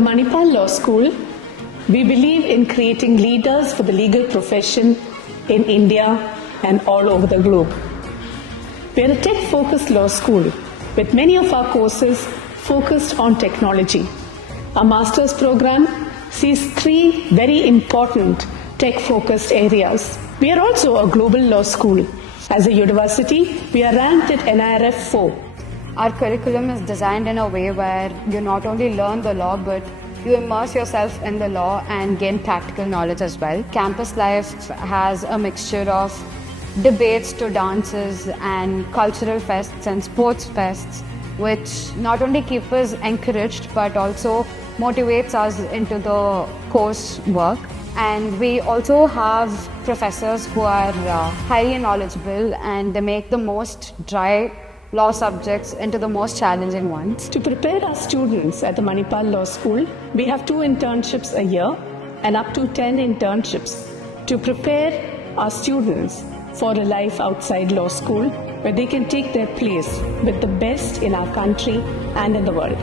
the Manipal Law School, we believe in creating leaders for the legal profession in India and all over the globe. We are a tech-focused law school with many of our courses focused on technology. Our master's program sees 3 very important tech-focused areas. We are also a global law school. As a university, we are ranked at NIRF 4. Our curriculum is designed in a way where you not only learn the law, but you immerse yourself in the law and gain practical knowledge as well. Campus life has a mixture of debates to dances and cultural fests and sports fests, which not only keep us encouraged but also motivates us into the course work. And we also have professors who are highly knowledgeable, and they make the most dry law subjects into the most challenging ones. To prepare our students at the Manipal Law School, we have 2 internships a year and up to 10 internships to prepare our students for a life outside law school where they can take their place with the best in our country and in the world.